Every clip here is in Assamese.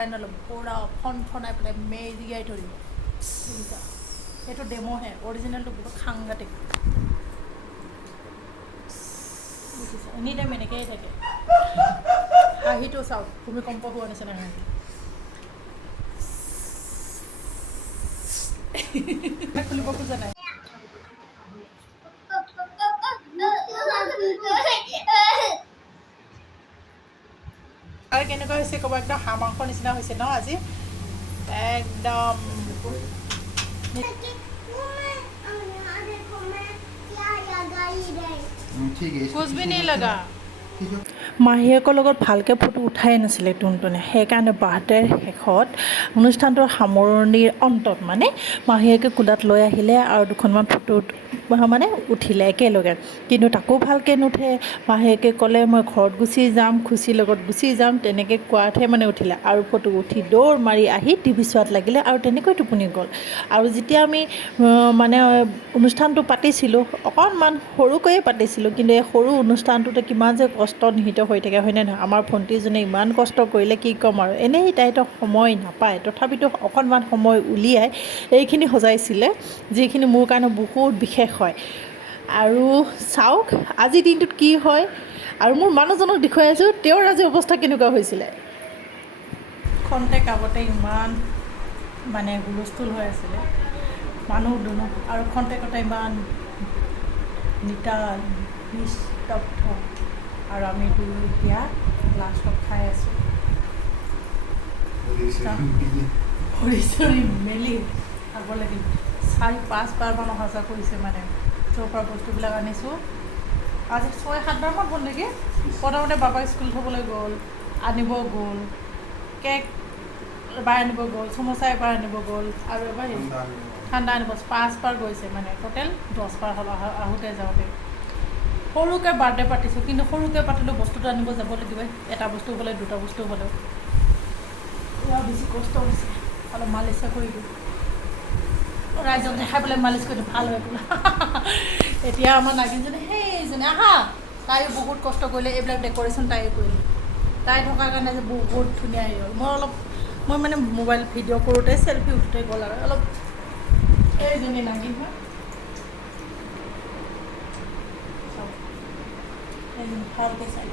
पूरा फन पे मेरियाई थोड़ी ये डेमो है ओरिजिनल तो बहुत सांघातिक एनी टाइम एनेকৈ থাকে হাঁহিটো চাওক ভূমিকম্প হোৱা নিচিনা হাঁহি খুলিব খোজা নাই আৰু কেনেকুৱা হৈছে ক'ব একদম হাঁহ মাংসৰ নিচিনা হৈছে ন আজি একদম कुछ भी नहीं लगा মাহীয়েকৰ লগত ভালকৈ ফটো উঠাই নাছিলে টুনটুনে সেইকাৰণে বাৰ্থডেৰ শেষত অনুষ্ঠানটোৰ সামৰণিৰ অন্তত মানে মাহীয়েকে কোলাত লৈ আহিলে আৰু দুখনমান ফটো মানে উঠিলে একেলগে কিন্তু তাকো ভালকৈ নুঠে মাহীয়েকে ক'লে মই ঘৰত গুচি যাম খুচিৰ লগত গুচি যাম তেনেকৈ কোৱাতহে মানে উঠিলে আৰু ফটো উঠি দৌৰ মাৰি আহি টিভি চোৱাত লাগিলে আৰু তেনেকৈ টোপনি গ'ল আৰু যেতিয়া আমি মানে অনুষ্ঠানটো পাতিছিলোঁ অকণমান সৰুকৈয়ে পাতিছিলোঁ কিন্তু এই সৰু অনুষ্ঠানটোতে কিমান যে কষ্ট নিহিত হৈ থাকে হয়নে নহয় আমাৰ ভণ্টিজনে ইমান কষ্ট কৰিলে কি ক'ম আৰু এনেই তাইতো সময় নাপায় তথাপিতো অকণমান সময় উলিয়াই এইখিনি সজাইছিলে যিখিনি মোৰ কাৰণে বহুত বিশেষ হয় আৰু চাওক আজিৰ দিনটোত কি হয় আৰু মোৰ মানুহজনক দেখুৱাই আছোঁ তেওঁৰ আজি অৱস্থা কেনেকুৱা হৈছিলে খন্তেক আগতে ইমান মানে হুলস্থুল হৈ আছিলে মানুহ দুনুহ আৰু খন্তেকতে ইমান নিতাল নিস্তব্ধ আৰু আমি এতিয়া লাষ্টত খাই আছোঁ ভৰি চৰি মেলি খাব লাগিল 4-5 বাৰমান অহা যোৱা কৰিছে মানে য'ৰ পৰা বস্তুবিলাক আনিছোঁ আজি 6-7 বাৰমান হ'ল নেকি প্ৰথমতে বাবাক স্কুল থ'বলৈ গ'ল আনিব গ'ল কেক এবাৰ আনিব গ'ল চমোচা এবাৰ আনিব গ'ল আৰু এবাৰ ঠাণ্ডা আনিব 5 বাৰ গৈছে মানে টোটেল 10 বাৰ হ'ল আহোঁতে যাওঁতে সৰুকৈ বাৰ্থডে পাতিছোঁ কিন্তু সৰুকৈ পাতিলেও বস্তুটো আনিব যাব লাগিব এটা বস্তু হ'লে দুটা বস্তু হ'লেও এয়া বেছি কষ্ট হৈছে অলপ মালিচে কৰি দিওঁ ৰাইজক দেখাই পেলাই মালিচ কৰি দিওঁ ভাল হয় বোলা এতিয়া আমাৰ নাগিনজনী সেইজনী আহা তাইও বহুত কষ্ট কৰিলে এইবিলাক ডেক'ৰেশ্যন তাইও কৰিলে তাই থকাৰ কাৰণে যে বহুত ধুনীয়া হৈ গ'ল মই মানে মোবাইল ভিডিঅ' কৰোঁতে চেল্ফি উঠোঁতে গ'ল আৰু অলপ এইজনী নাগিন হয় এইজনী ভালকৈ চাই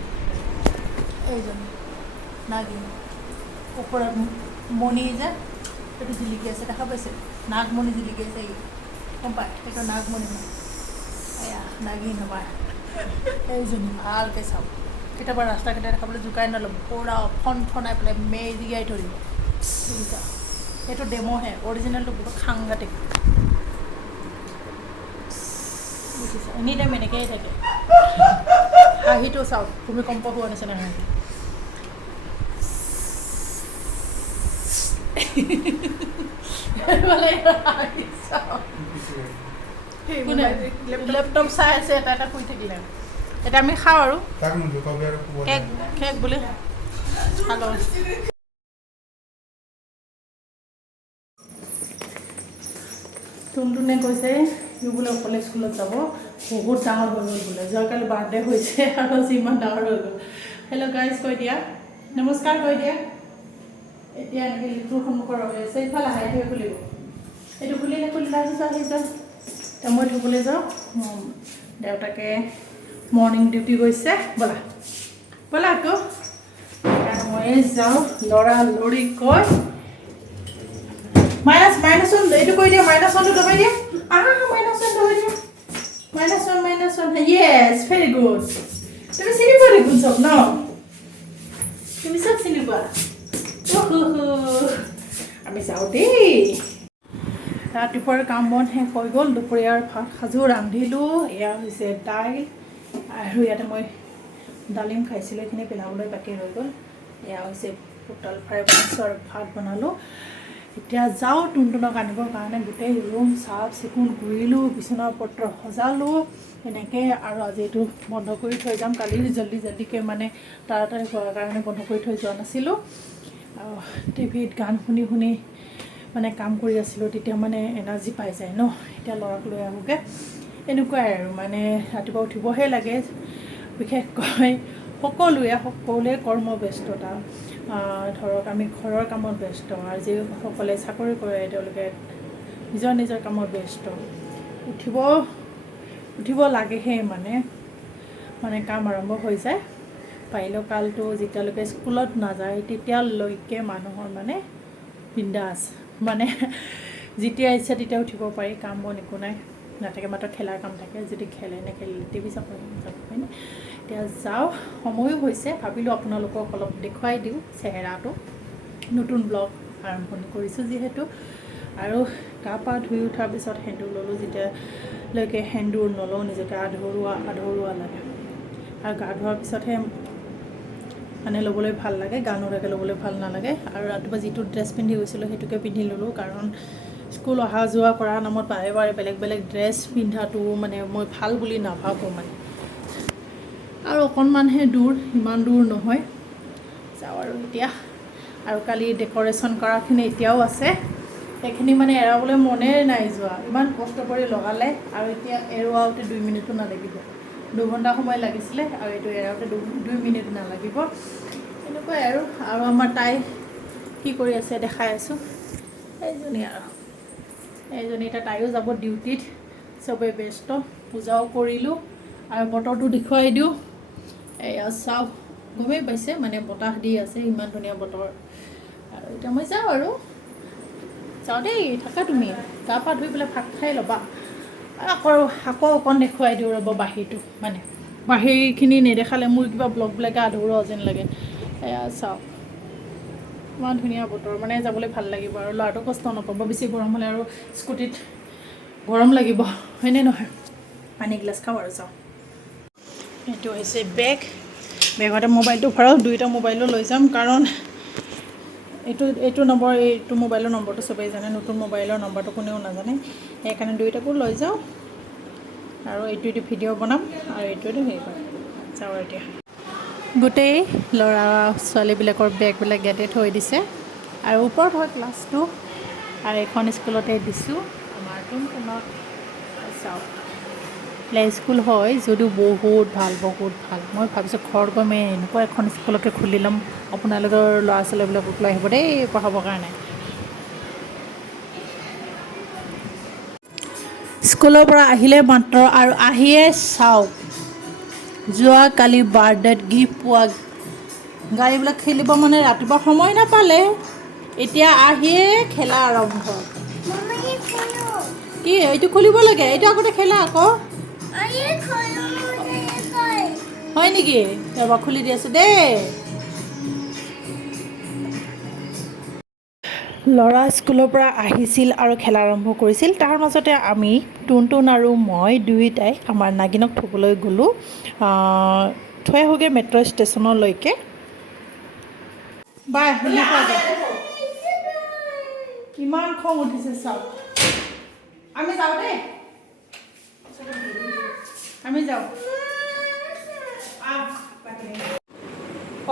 এইজনী নাগিন ওপৰত মণি যে সেইটো জিলিকি আছে দেখা পাইছে নাগমণি জিলিকি আছে গম পায় সেইটো নাগমণি মানে এয়া নাগিন আমাৰ এইজনী ভালকৈ চাওক কেতিয়াবা ৰাস্তা কেইটা দেখাবলৈ জোকাই নল'ব পূৰা ফনাই পেলাই মেৰিয়াই ধৰিব বুজিছা এইটো ডেমো হে অৰিজিনেলটো বহুত সাংঘাতিক বুজিছা এনি টাইম এনেকৈ থাকে হাঁহিটো চাওক ভূমিকম্প হোৱা নিচিনা হাঁহি লেপটপ চাই আছে এটা শুই থাকিলে এতিয়া আমি খাওঁ আৰু কেক বুলি খালোঁ টুনটুনে কৈছে সি বোলে অকলে স্কুলত যাব বহুত ডাঙৰ হৈ গ'ল বোলে যোৱাকালি বাৰ্থডে হৈছে আৰু আজি ইমান ডাঙৰ হৈ গ'ল হেল্ল' গাইজ কৈ দিয়া নমস্কাৰ কৈ দিয়া এতিয়া এনেকৈ লিটুৰ সন্মুখৰ হৈ আছে ইফালে হাইটোৱে খুলিব এইটো খুলিলে আহিছা এতিয়া মই থ'বলৈ যাওঁ দেউতাকে মৰ্ণিং ডিউটি গৈছে ব'লা আকৌ মই যাওঁ লৰি কৈ মাইনাছ ওৱান এইটো কৈ দিয়া মাইনাছ ওৱানটো দবাই দিয়া মাইনাছ ওৱান দবাই দিয়া মাইনাছ ওৱান য়েছ ভেৰি গুড তুমি চিনি পোৱা দেখোন চব ন তুমি চব চিনি পোৱা আমি যাওঁ দেই ৰাতিপুৱাৰ কাম বন শেষ হৈ গ'ল দুপৰীয়াৰ ভাত সাজো ৰান্ধিলোঁ এয়া হৈছে দাইল আৰু ইয়াতে মই ডালিম খাইছিলোঁ এইখিনি পেলাবলৈ বাকী ৰৈ গ'ল এয়া হৈছে পটল ফ্ৰাই বনাইছোঁ আৰু ভাত বনালোঁ এতিয়া যাওঁ টুনটুনক আনিবৰ কাৰণে গোটেই ৰুম চাফ চিকুণ কৰিলোঁ বিচনা পত্ৰ সজালোঁ এনেকৈ আৰু আজি এইটো বন্ধ কৰি থৈ যাম কালি জল্দিকৈ মানে তাড়াতাড়ি হোৱাৰ কাৰণে বন্ধ কৰি থৈ যোৱা নাছিলোঁ টিভিত গান শুনি মানে কাম কৰি আছিলোঁ তেতিয়া মানে এনাৰ্জি পাই যায় ন এতিয়া ল'ৰাক লৈ আহোঁগৈ এনেকুৱাই আৰু মানে ৰাতিপুৱা উঠিবহে লাগে বিশেষকৈ সকলোৱে কৰ্মব্যস্ততা ধৰক আমি ঘৰৰ কামত ব্যস্ত, আৰু যিসকলে চাকৰি কৰে তেওঁলোকে নিজৰ নিজৰ কামত ব্যস্ত, উঠিব লাগেহে মানে কাম আৰম্ভ হৈ যায়। পাৰিলেও কালটো যেতিয়ালৈকে স্কুলত নাযায় তেতিয়ালৈকে মানুহৰ বিন্দাছ, যেতিয়া ইচ্ছা তেতিয়া উঠিব পাৰি, কাম বন একো নাথাকে, মাত্ৰ খেলাৰ কাম থাকে। যদি খেলে নেখেলিলে টিভি চাব হয়নে। এতিয়া যাওঁ, সময়ো হৈছে, ভাবিলোঁ আপোনালোকক অলপ দেখুৱাই দিওঁ চেহেৰাটো। নতুন ব্লগ আৰম্ভণি কৰিছোঁ যিহেতু। আৰু গা পা ধুই উঠাৰ পিছত সেন্দুৰ ল'লোঁ। যেতিয়ালৈকে সেন্দুৰ নলওঁ নিজকে আধৰুৱা লাগে, আৰু গা ধোৱাৰ পিছতহে ল'বলৈ ভাল লাগে, গা নোধোৱাকৈ ল'বলৈ ভাল নালাগে। আৰু ৰাতিপুৱা যিটো ড্ৰেছ পিন্ধি গৈছিলোঁ সেইটোকে পিন্ধি ল'লোঁ, কাৰণ স্কুল অহা যোৱা কৰাৰ নামত বাৰে বাৰে বেলেগ ড্ৰেছ পিন্ধাটো মই ভাল বুলি নাভাবোঁ আৰু অকণমানহে দূৰ, ইমান দূৰ নহয়। যাওঁ আৰু এতিয়া। আৰু কালি ডেক'ৰেশ্যন কৰাখিনি এতিয়াও আছে, সেইখিনি এৰাবলৈ মনেই নাই যোৱা, ইমান কষ্ট কৰি লগালে, আৰু এতিয়া এৰুৱাওঁতে 2 মিনিটো নালাগিব। 2 ঘণ্টা সময় লাগিছিলে, আৰু এইটো এৰাওঁতে 2 মিনিট নালাগিব। এনেকুৱাই আৰু আমাৰ তাই কি কৰি আছে দেখাই আছোঁ। এইজনী এতিয়া তাইও যাব ডিউটিত, চবেই ব্যস্ত। পূজাও কৰিলোঁ, আৰু বতৰটো দেখুৱাই দিওঁ। এয়া চাওক, গমেই পাইছে বতাহ দি আছে, ইমান ধুনীয়া বতৰ। আৰু এতিয়া মই যাওঁ দেই, থাকা তুমি, গা পা ধুই পেলাই ভাত খাই ল'বা। আকৌ অকণ দেখুৱাই দিওঁ ৰ'ব বাহিৰটো, বাহিৰখিনি নেদেখালে মোৰ কিবা ব্লগবিলাকে আধৰুৱা যেন লাগে। এয়া চাওক, ইমান ধুনীয়া বতৰ, যাবলৈ ভাল লাগিব। আৰু ল'ৰাটো কষ্ট নাপাব, বেছি গৰম হ'লে আৰু স্কুটিত গৰম লাগিব, হয়নে নহয়। পানী গিলাচ খাওঁ আৰু চাওঁ। এইটো হৈছে বেগতে মোবাইলটো ভৰাওঁ, 2টা মোবাইলো লৈ যাম, কাৰণ এইটো মোবাইলৰ নম্বৰটো চবেই জানে, নতুন মোবাইলৰ নম্বৰটো কোনেও নাজানে, সেইকাৰণে 2টাকো লৈ যাওঁ। আৰু এইটো ভিডিঅ' বনাম, আৰু এইটোৱেতো হেৰি কৰিম। যাওঁ এতিয়া। গোটেই ল'ৰা ছোৱালীবিলাকৰ বেগবিলাক ইয়াতে থৈ দিছে, আৰু ওপৰত হয় ক্লাছটো, আৰু এখন স্কুলতে দিছোঁ আমাৰ টুনটুনক। চাওক, প্লে স্কুল হয় যদিও বহুত ভাল। মই ভাবিছোঁ ঘৰত গৈ মই এনেকুৱা এখন স্কুলকে খুলি ল'ম, আপোনালোকৰ ল'ৰা ছোৱালীবিলাকক লৈ আহিব দেই পঢ়াবৰ কাৰণে। স্কুলৰ পৰা আহিলে মাত্ৰ, আৰু আহিয়ে চাওক, যোৱাকালি বাৰ্থডেত গিফ্ট পোৱা গাড়ীবিলাক খেলিব ৰাতিপুৱা সময় নাপালে, এতিয়া আহিয়ে খেলা আৰম্ভ। কি এইটো খুলিব লাগে, এইটো আগতে খেলা আকৌ। হয় নেকি, এবাৰ খুলি দি আছোঁ দেই। ল'ৰা স্কুলৰ পৰা আহিছিল আৰু খেলা আৰম্ভ কৰিছিল, তাৰ মাজতে আমি টুনটুন আৰু মই দুয়োটাই আমাৰ নাগিনক থ'বলৈ গ'লোঁ, থৈ আহোঁগৈ মেট্ৰ' ষ্টেচনলৈকে। কিমান খং উঠিছে চাওক। আমি যাওঁ দেই, আমি যাওঁ।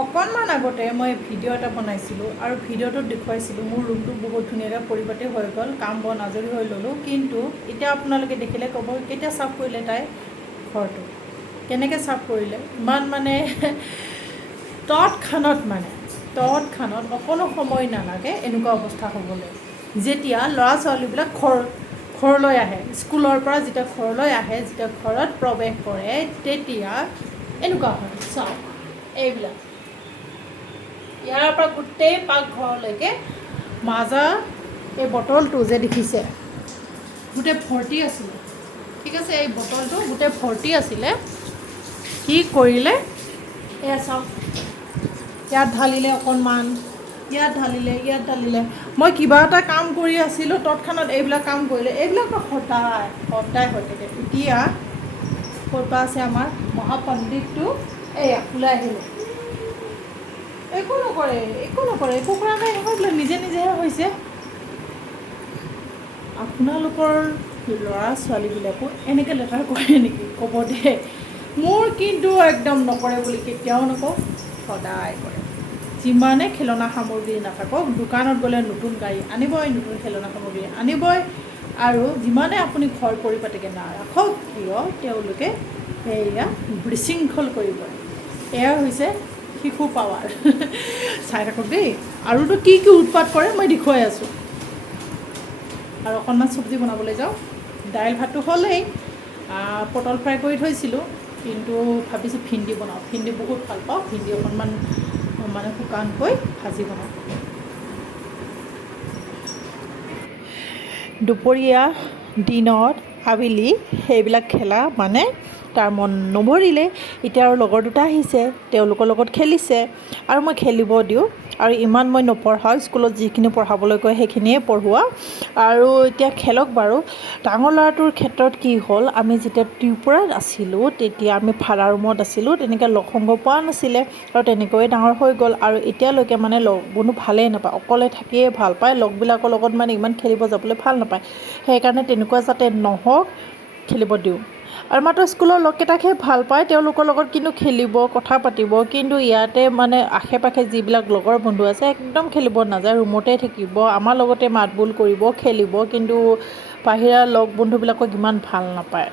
অকণমান আগতে মই ভিডিঅ' এটা বনাইছিলোঁ, আৰু ভিডিঅ'টোত দেখুৱাইছিলোঁ মোৰ ৰুমটো বহুত ধুনীয়াকৈ পৰিপাটি হৈ গ'ল, কাম বন আজৰি হৈ ল'লোঁ। কিন্তু এতিয়া আপোনালোকে দেখিলে ক'ব, কেতিয়া চাফ কৰিলে তাই ঘৰটো, কেনেকৈ চাফ কৰিলে। ইমান তৎক্ষণত অকণো সময় নালাগে এনেকুৱা অৱস্থা হ'বলৈ। যেতিয়া ল'ৰা ছোৱালীবিলাক ঘৰলৈ আহে, স্কুলৰ পৰা যেতিয়া ঘৰলৈ আহে, যেতিয়া ঘৰত প্ৰৱেশ কৰে, তেতিয়া এনেকুৱা হয়। চাওক, এইবিলাক ইয়াৰ পৰা গোটেই পাকঘৰলৈকে মাজা, এই বটলটো যে দেখিছে গোটেই ভৰ্তি আছিলে, ঠিক আছে, এই বটলটো গোটেই ভৰ্তি আছিলে। কি কৰিলে, এয়া চাওক, ইয়াত ঢালিলে অকণমান, ইয়াত ঢালিলে। মই কিবা এটা কাম কৰি আছিলোঁ, তৎক্ষণাত এইবিলাক কাম কৰিলে। এইবিলাকতো সদায় হৈ থাকে। এতিয়া ক'ৰ পৰা আছে আমাৰ মহাপণ্ডিতটো, এয়া ওলাই আহিলে। একো নকৰে, একো কৰা নাই নহয়, নিজেহে হৈছে। আপোনালোকৰ ল'ৰা ছোৱালীবিলাকো এনেকৈ লেতেৰা কৰে নেকি, ক'ব দেই। মোৰ কিন্তু একদম নকৰে বুলি কেতিয়াও নকওঁ, সদায় কৰে। যিমানে খেলনা সামগ্ৰী নাথাকক, দোকানত গ'লে নতুন গাড়ী আনিবই, নতুন খেলনা সামগ্ৰী আনিবই, আৰু যিমানে আপুনি ঘৰ পৰিপাটিকৈ নাৰাখক কিয়, তেওঁলোকে সেয়া বিশৃংখল কৰিব। এয়া হৈছে শিশুৰ পাৱাৰ চাই থাকক দেই আৰুতো কি কি উৎপাত কৰে মই দেখুৱাই আছোঁ আৰু অকণমান চব্জি বনাবলৈ যাওঁ দাইল ভাতটো হ'লেই পটল ফ্ৰাই কৰি থৈছিলোঁ কিন্তু ভাবিছোঁ ভিন্দি বনাওঁ ভিন্দি বহুত ভাল পাওঁ ভিন্দি অকণমান মানে শুকানকৈ ভাজি বনাওঁ দুপৰীয়া দিনত আবেলি সেইবিলাক খেলা মানে তাৰ মন নভৰিলে এতিয়া আৰু লগৰ দুটা আহিছে তেওঁলোকৰ লগত খেলিছে আৰু মই খেলিব দিওঁ আৰু ইমান মই নপঢ়াওঁ স্কুলত যিখিনি পঢ়াবলৈ কয় সেইখিনিয়ে পঢ়োৱা আৰু এতিয়া খেলক বাৰু ডাঙৰ ল'ৰাটোৰ ক্ষেত্ৰত কি হ'ল আমি যেতিয়া ত্ৰিপুৰাত আছিলোঁ তেতিয়া আমি ভাড়া ৰুমত আছিলোঁ তেনেকৈ লগ সংগ পোৱা নাছিলে আৰু তেনেকৈয়ে ডাঙৰ হৈ গ'ল আৰু এতিয়ালৈকে মানে লগ বন্ধু ভালেই নাপায় অকলে থাকিয়ে ভাল পায় লগবিলাকৰ লগত মানে ইমান খেলিব যাবলৈ ভাল নাপায় সেইকাৰণে তেনেকুৱা যাতে নহওক খেলিব দিওঁ আৰু মাত্ৰ স্কুলৰ লগকেইটাকহে ভাল পায় তেওঁলোকৰ লগত কিন্তু খেলিব কথা পাতিব কিন্তু ইয়াতে মানে আশে পাশে যিবিলাক লগৰ বন্ধু আছে একদম খেলিব নাযায় ৰুমতে থাকিব আমাৰ লগতে মাত বোল কৰিব খেলিব কিন্তু বাহিৰা লগ বন্ধুবিলাকক ইমান ভাল নাপায়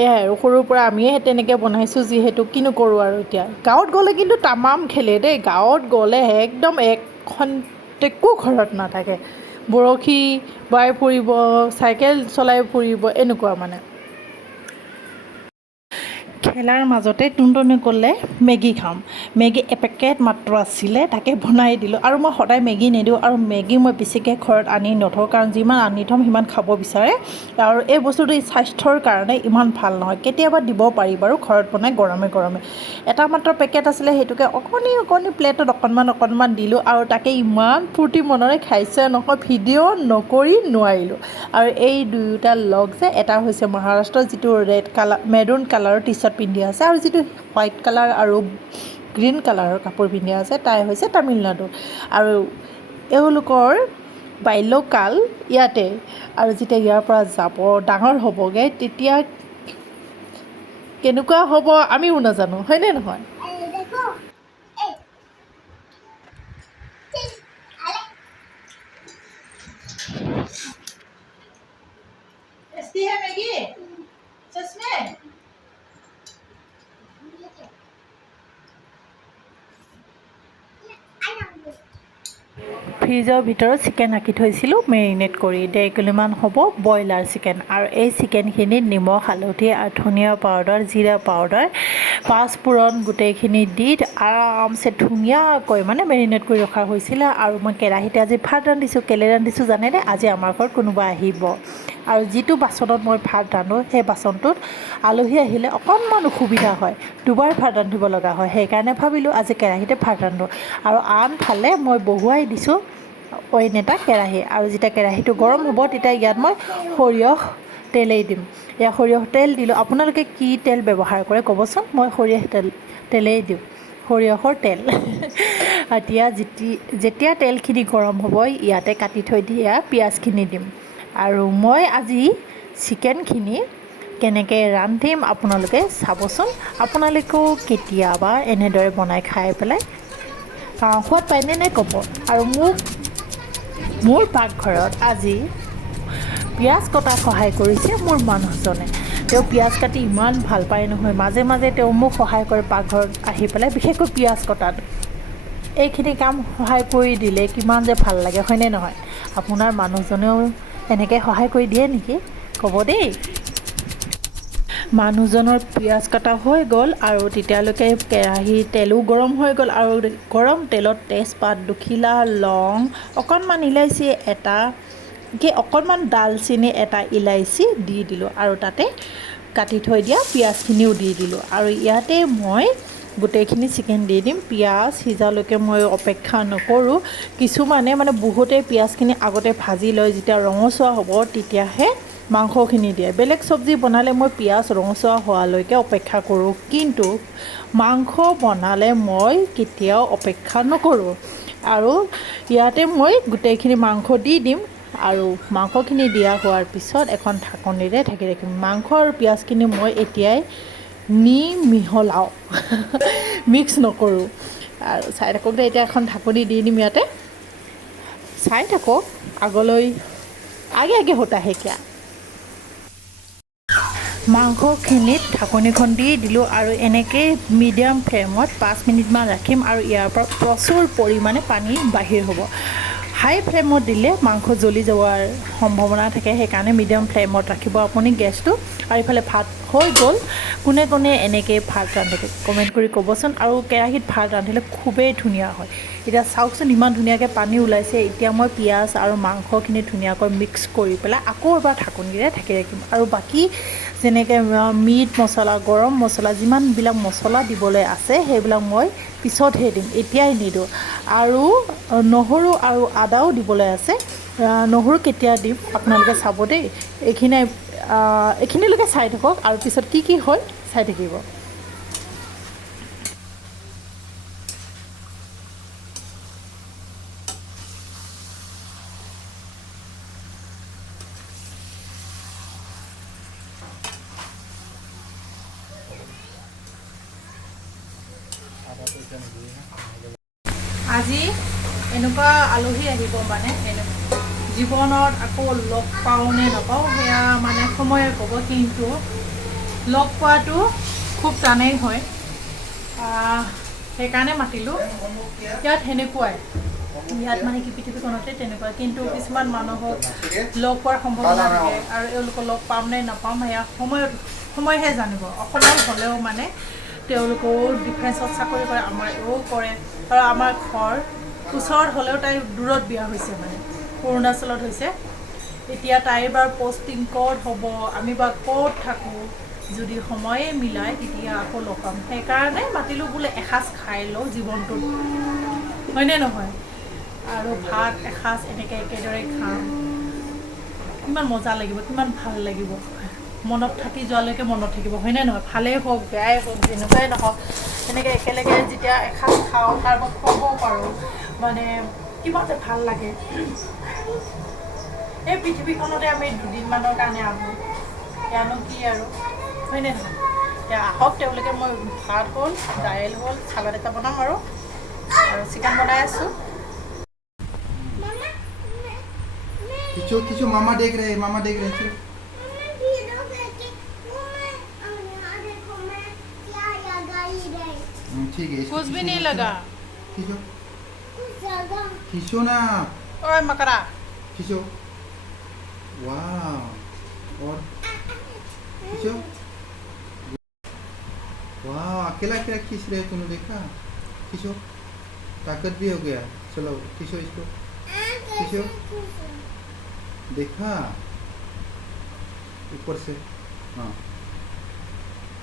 এয়াই আৰু সৰুৰ পৰা আমিয়ে তেনেকৈ বনাইছোঁ যিহেতু কিনো কৰোঁ আৰু এতিয়া গাঁৱত গ'লে কিন্তু তামাম খেলে দেই গাঁৱত গ'লে একদম একো ঘৰত নাথাকে বৰশী বাই ফুৰিব চাইকেল চলাই ফুৰিব এনেকুৱা মানে খেলাৰ মাজতে টুনটুনি ক'লে মেগী খাম মেগী এপেকেট মাত্ৰ আছিলে তাকে বনাই দিলোঁ আৰু মই সদায় মেগী নিদিওঁ আৰু মেগী মই বেছিকৈ ঘৰত আনি নথওঁ কাৰণ যিমান আনি থ'ম সিমান খাব বিচাৰে আৰু এই বস্তুটো স্বাস্থ্যৰ কাৰণে ইমান ভাল নহয় কেতিয়াবা দিব পাৰি বাৰু ঘৰত বনাই গৰমে গৰমে এটা মাত্ৰ পেকেট আছিলে সেইটোকে অকণি প্লেটত অকণমান দিলোঁ আৰু তাকে ইমান ফূৰ্তি মনেৰে খাইছে নহয় ভিডিঅ' নকৰি নোৱাৰিলোঁ আৰু এই দুয়োটা লগ যে এটা হৈছে মহাৰাষ্ট্ৰৰ যিটো ৰেড কালাৰ মেৰুণ কালাৰৰ টি চাৰ্ট পিন্ধি আছে আৰু যিটো হোৱাইট কালাৰ আৰু গ্ৰীণ কালাৰৰ কাপোৰ পিন্ধি আছে তাই হৈছে তামিলনাডুৰ আৰু এওঁলোকৰ বাল্যকাল ইয়াতে আৰু যেতিয়া ইয়াৰ পৰা যাব ডাঙৰ হ'বগৈ তেতিয়া কেনেকুৱা হ'ব আমিও নাজানো হয়নে নহয় ফ্ৰিজৰ ভিতৰত চিকেন ৰাখি থৈছিলোঁ মেৰিনেট কৰি 1.5 কিলোমান হ'ব ব্ৰইলাৰ চিকেন আৰু এই চিকেনখিনিত নিমখ হালধি আৰু ধনিয়া পাউডাৰ জিৰা পাউডাৰ পাঁচফোৰণ গোটেইখিনি দি আৰামছে ধুনীয়াকৈ মানে মেৰিনেট কৰি ৰখা হৈছিলে আৰু মই কেৰাহীতে আজি ভাত ৰান্ধিছোঁ কেলৈ ৰান্ধিছোঁ জানেনে আজি আমাৰ ঘৰত কোনোবা আহিব আৰু যিটো বাচনত মই ভাত ৰান্ধোঁ সেই বাচনটোত আলহী আহিলে অকণমান অসুবিধা হয় দুবাৰ ভাত ৰান্ধিব লগা হয় সেইকাৰণে ভাবিলোঁ আজি কেৰাহীতে ভাত ৰান্ধোঁ আৰু আনফালে মই বহুৱাই দিছোঁ অইন এটা কেৰাহী আৰু যেতিয়া কেৰাহীটো গৰম হ'ব তেতিয়া ইয়াত মই সৰিয়হ তেলেই দিম ইয়াত সৰিয়হ তেল দিলোঁ আপোনালোকে কি তেল ব্যৱহাৰ কৰে ক'বচোন মই সৰিয়হ তেলেই দিওঁ সৰিয়হৰ তেল এতিয়া যেতিয়া তেলখিনি গৰম হ'ব ইয়াতে কাটি থৈ দিয়া পিঁয়াজখিনি দিম আৰু মই আজি চিকেনখিনি কেনেকৈ ৰান্ধিম আপোনালোকে চাবচোন আপোনালোকেও কেতিয়াবা এনেদৰে বনাই খাই পেলাই সোৱাদ পায়নে নাই ক'ব আৰু মোৰ পাকঘৰত আজি পিঁয়াজ কটাত সহায় কৰিছে মোৰ মানুহজনে তেওঁ পিঁয়াজ কাটি ইমান ভাল পায় নহয় মাজে মাজে তেওঁ মোক সহায় কৰে পাকঘৰত আহি পেলাই বিশেষকৈ পিঁয়াজ কটাত এইখিনি কাম সহায় কৰি দিলে কিমান যে ভাল লাগে হয়নে নহয় আপোনাৰ মানুহজনেও এনেকৈ সহায় কৰি দিয়ে নেকি ক'ব দেই মানুহজনৰ পিঁয়াজ কটা হৈ গ'ল আৰু তেতিয়ালৈকে কেৰাহীৰ তেলো গৰম হৈ গ'ল আৰু গৰম তেলত তেজপাত দুখিলা লং অকণমান ইলাইচি এটা অকণমান ডালচেনি এটা ইলাইচি দি দিলোঁ আৰু তাতে কাটি থৈ দিয়া পিঁয়াজখিনিও দি দিলোঁ আৰু ইয়াতে মই গোটেইখিনি চিকেন দি দিম পিঁয়াজ সিজালৈকে মই অপেক্ষা নকৰোঁ কিছুমানে মানে বহুতে পিঁয়াজখিনি আগতে ভাজি লয় যেতিয়া ৰঙচুৱা হ'ব তেতিয়াহে মাংসখিনি দিয়ে বেলেগ চব্জি বনালে মই পিঁয়াজ ৰঙচুৱা হোৱালৈকে অপেক্ষা কৰোঁ কিন্তু মাংস বনালে মই কেতিয়াও অপেক্ষা নকৰোঁ আৰু ইয়াতে মই গোটেইখিনি মাংস দি দিম আৰু মাংসখিনি দিয়া হোৱাৰ পিছত এখন ঢাকনিৰে ঢাকি ৰাখিম মাংস আৰু পিঁয়াজখিনি মই এতিয়াই মিহলাওঁ মিক্স নকৰোঁ আৰু চাই থাকক দে এতিয়া এখন ঢাকনি দি দিম ইয়াতে চাই থাকক আগলৈ আগে होता है क्या মাংসখিনিত ঢাকনিখন দি দিলোঁ আৰু এনেকৈ মিডিয়াম ফ্লেমত 5 মিনিটমান ৰাখিম আৰু ইয়াৰ পৰা প্ৰচুৰ পৰিমাণে পানী বাহিৰ হ'ব। হাই ফ্লেমত দিলে মাংস জ্বলি যোৱাৰ সম্ভাৱনা থাকে, সেইকাৰণে মিডিয়াম ফ্লেমত ৰাখিব আপুনি গেছটো। আৰু ইফালে ভাত হৈ গ'ল। কোনে কোনে এনেকৈ ভাত ৰান্ধে কমেণ্ট কৰি ক'বচোন। আৰু কেৰাহীত ভাত ৰান্ধিলে খুবেই ধুনীয়া হয়। এতিয়া চাওকচোন ইমান ধুনীয়াকৈ পানী ওলাইছে। এতিয়া মই পিঁয়াজ আৰু মাংসখিনি ধুনীয়াকৈ মিক্স কৰি পেলাই আকৌ এবাৰ ঢাকনিৰে ঢাকি ৰাখিম। আৰু বাকী যেনেকৈ মিট মছলা, গৰম মছলা, যিমানবিলাক মছলা দিবলৈ আছে সেইবিলাক মই পিছতহে দিম, এতিয়াই নিদিওঁ। আৰু নহৰু আৰু আদাও দিবলৈ আছে। নহৰু কেতিয়া দিম আপোনালোকে চাব দেই। এইখিনিলৈকে চাই থাকক আৰু পিছত কি হয় চাই থাকিব। আজি এনেকুৱা আলহী আহিব মানে জীৱনত আকৌ লগ পাওঁ নে নাপাওঁ সেয়া মানে সময়ে ক'ব, কিন্তু লগ পোৱাটো খুব টানেই হয়। সেইকাৰণে মাতিলোঁ। ইয়াত সেনেকুৱাই, ইয়াত মানে কি পৃথিৱীখনতে তেনেকুৱা, কিন্তু কিছুমান মানুহক লগ পোৱাৰ সম্ভাৱনা থাকে আৰু এওঁলোকক লগ পাম নে নাপাম সেয়া সময়হে জানিব। অসমৰ হ'লেও মানে তেওঁলোকেও ডিফেন্সত চাকৰি কৰে, আমাৰ এও কৰে। আৰু আমাৰ ঘৰ ওচৰত হ'লেও তাই দূৰত বিয়া হৈছে, মানে অৰুণাচলত হৈছে। এতিয়া তাইৰ বাৰ পষ্টিং ক'ত হ'ব, আমি বা ক'ত থাকোঁ, যদি সময়ে মিলাই তেতিয়া আকৌ লগ পাম। সেইকাৰণে মাতিলোঁ বোলে এসাঁজ খাই লওঁ জীৱনটোত, হয়নে নহয়? আৰু ভাত এসাঁজ এনেকৈ একেদৰে খাম, কিমান মজা লাগিব, কিমান ভাল লাগিব। মনত থাকি যোৱালৈকে মনত থাকিব, হয়নে নহয়? ভালেই হওক বেয়াই হওক যেনেকুৱাই নহওক, এনেকৈ একেলগে যেতিয়া এসাঁজ খাওঁ তাৰ পৰা খুৱাব পাৰোঁ, মানে কিমান যে ভাল লাগে। এই পৃথিৱীখনতে আমি দুদিনমানৰ কাৰণে আহোঁ, ইয়ানো কি আৰু, হয়নে নহয়? এতিয়া আহক তেওঁলোকে। মই ভাত হ'ল, দাইল হ'ল, চালাড এটা বনাম আৰু চিকেন বনাই আছোঁ। किचो मामा देख रहे हैं। ठीक है, कुछ भी नहीं लगा। खींचो ना। ओए मकरा खींचो। वाह, और खींचो। वाह, अकेला खींच रहे तुमने देखा? खींचो, ताकत भी हो गया। चलो खींचो इसको, खींचो। देखा ऊपर से, हाँ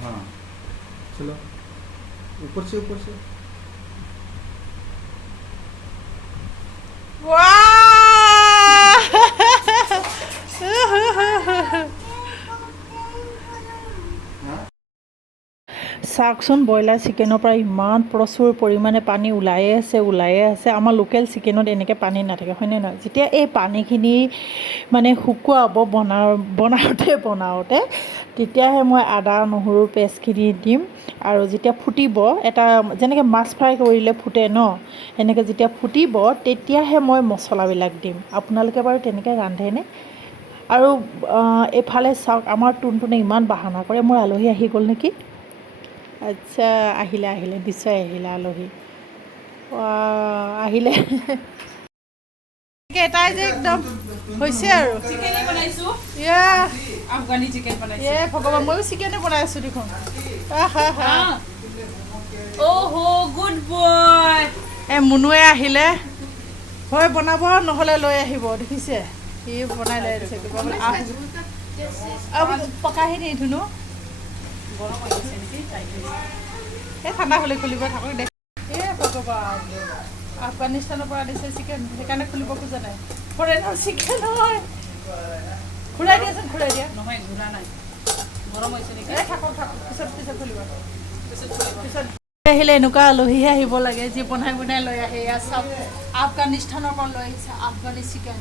हाँ, चलो ऊपर से চাওকচোন ব্ৰইলাৰ চিকেনৰ পৰা ইমান প্ৰচুৰ পৰিমাণে পানী ওলায়ে আছে। আমাৰ লোকেল চিকেনত এনেকৈ পানী নাথাকে, হয়নে নহয়? যেতিয়া এই পানীখিনি মানে শুকুৱাব বনাওঁতে তেতিয়াহে মই আদা নহৰু পেষ্টখিনি দিম। আৰু যেতিয়া ফুটিব, এটা যেনেকৈ মাছ ফ্ৰাই কৰিলে ফুটে ন, এনেকৈ যেতিয়া ফুটিব তেতিয়াহে মই মছলাবিলাক দিম। আপোনালোকে বাৰু তেনেকৈ ৰান্ধেনে? আৰু এইফালে চাওক, আমাৰ টুনটুনে ইমান বাহানা কৰে। মোৰ আলহী আহি গ'ল নেকি? আচ্ছা, আহিলে নিশ্চয় আহিলে আলহী। আহিলে এটাই যে একদম হৈছে আৰু চিকেনে বনাইছোঁ, আফগানী চিকেন বনাইছোঁ। ভগৱান, ময়ো চিকেনে বনাই আছোঁ দেখোন। Good boy. মুনুৱে আহিলে, হয় বনাব নহ'লে লৈ আহিব, দেখিছে? সি বনাই লৈ আহিছে। পকাহি নি ধুনু, এই ঠাণ্ডা হ'লে খুলিব থাকক দে। ভগৱান, আফগানিস্তানৰ পৰা আনিছে চিকেন, সেইকাৰণে খুলিব খোজা নাই। ফৰেনৰ চিকেন হয়। ঘূৰাই দিয়াচোন, ঘূৰাই দিয়া। নহয়, ঘূৰা নাই, গৰম হৈছে নেকি? থাকক পিছত খুলিব। পিছত আহিলে এনেকুৱা আলহীহে আহিব লাগে, যি বনাই লৈ আহে। ইয়াত চব আফগানিস্তানৰ পৰা লৈ আহিছে আফগানী চিকেন।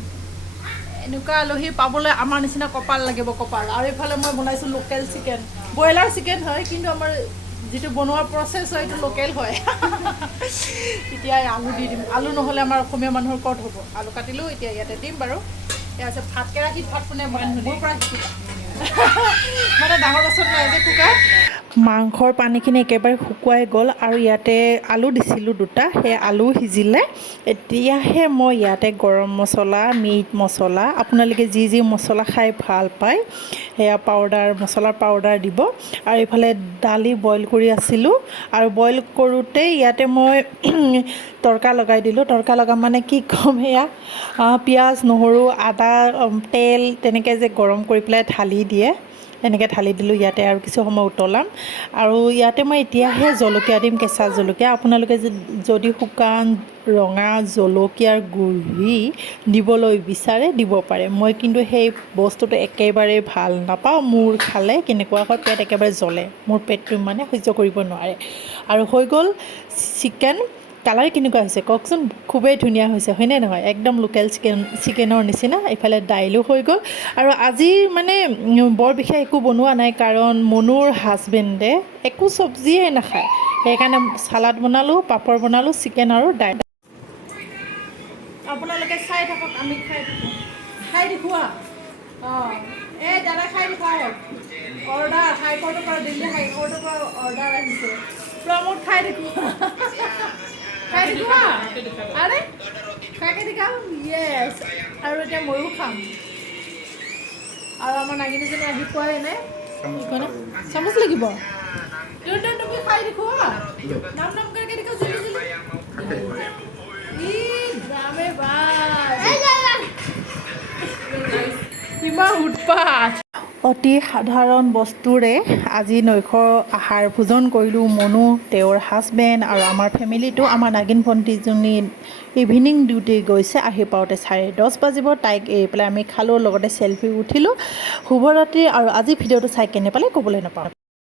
এনেকুৱা আলহী পাবলৈ আমাৰ নিচিনা কপাল লাগিব, কপাল। আৰু এইফালে মই বনাইছোঁ লোকেল চিকেন, ব্ৰইলাৰ চিকেন হয়, কিন্তু আমাৰ যিটো বনোৱাৰ প্ৰচেছ হয় এইটো লোকেল হয়। এতিয়া আলু দি দিম। আলু নহ'লে আমাৰ অসমীয়া মানুহৰ ক'ত হ'ব? আলু কাটিলোঁ, এতিয়া ইয়াতে দিম বাৰু। এয়া আছে ভাত, কেৰাহীত ভাত কোনে বনাই? মোৰ পৰা শিকিবা। মানে ডাঙৰ বাচন নাই যে কুকাৰ মাংসৰ পানীখিনি একেবাৰে শুকুৱাই গ'ল আৰু ইয়াতে আলু দিছিলোঁ দুটা, সেই আলু সিজিলে। এতিয়াহে মই ইয়াতে গৰম মছলা, মিট মছলা, আপোনালোকে যি যি মছলা খাই ভাল পায় সেয়া পাউডাৰ, মছলাৰ পাউডাৰ দিব। আৰু এইফালে দালি বইল কৰি আছিলোঁ আৰু বইল কৰোঁতে ইয়াতে মই তৰকা লগাই দিলোঁ। তৰকা লগা মানে কি ক'ম, সেয়া পিঁয়াজ, নহৰু, আদা, তেল তেনেকৈ যে গৰম কৰি পেলাই ঢালি দিয়ে, এনেকৈ ঢালি দিলোঁ ইয়াতে আৰু কিছু সময় উতলাম। আৰু ইয়াতে মই এতিয়াহে জলকীয়া দিম, কেঁচা জলকীয়া। আপোনালোকে যদি শুকান ৰঙা জলকীয়াৰ গুড়ি দিবলৈ বিচাৰে দিব পাৰে। মই কিন্তু সেই বস্তুটো একেবাৰে ভাল নাপাওঁ। মোৰ খালে কেনেকুৱা হয়, পেট একেবাৰে জ্বলে, মোৰ পেটটো মানে সহ্য কৰিব নোৱাৰে। আৰু হৈ গ'ল চিকেন। কালাৰ কেনেকুৱা হৈছে কওকচোন, খুবেই ধুনীয়া হৈছে হয়নে নহয়, একদম লোকেল চিকেনৰ নিচিনা। এইফালে দাইলো হৈ গ'ল। আৰু আজি মানে বৰ বিশেষ একো বনোৱা নাই, কাৰণ মনুৰ হাজবেণ্ডে একো চব্জিয়ে নাখায়, সেইকাৰণে চালাড বনালোঁ, পাপৰ বনালোঁ, চিকেন আৰু দাইল। আপোনালোকে চাই থাকক, আমি খাই দেখুওৱা। অঁ, এই দাদা খাই দেখুৱাওক। অৰ্ডাৰ হাইকোৰ্টৰ পৰা, দিল্লী হাইকোৰ্টৰ পৰা অৰ্ডাৰ আহিছে, প্ৰমোদ খাই দেখুওৱা। খাই দেখুওৱা, আৰে খাইকে দেখাম, য়েছ। আৰু এতিয়া ময়ো খাম। আৰু আমাৰ নাগিনীজনী আহি পোৱাই নাই, চামুচ লাগিব। তুমি খাই দেখুওৱা, নাম নাম কৰিকে দেখুওৱা, জলদি জলদি। ইমান উৎপাত। অতি সাধাৰণ বস্তুৰে আজি নৈশ আহাৰ ভোজন কৰিলোঁ। মনু, তেওঁৰ হাজবেণ্ড আৰু আমাৰ ফেমিলিটো। আমাৰ নাগিন ভণ্টিজনী ইভিনিং ডিউটি গৈছে, আহি পাওঁতে 10:30 বাজিব। তাইক এৰি পেলাই আমি খালোঁ, লগতে চেলফি উঠিলোঁ। শুভৰাত্ৰি। আৰু আজি ভিডিঅ'টো চাই কেনে পালে ক'বলৈ নাপাওঁ।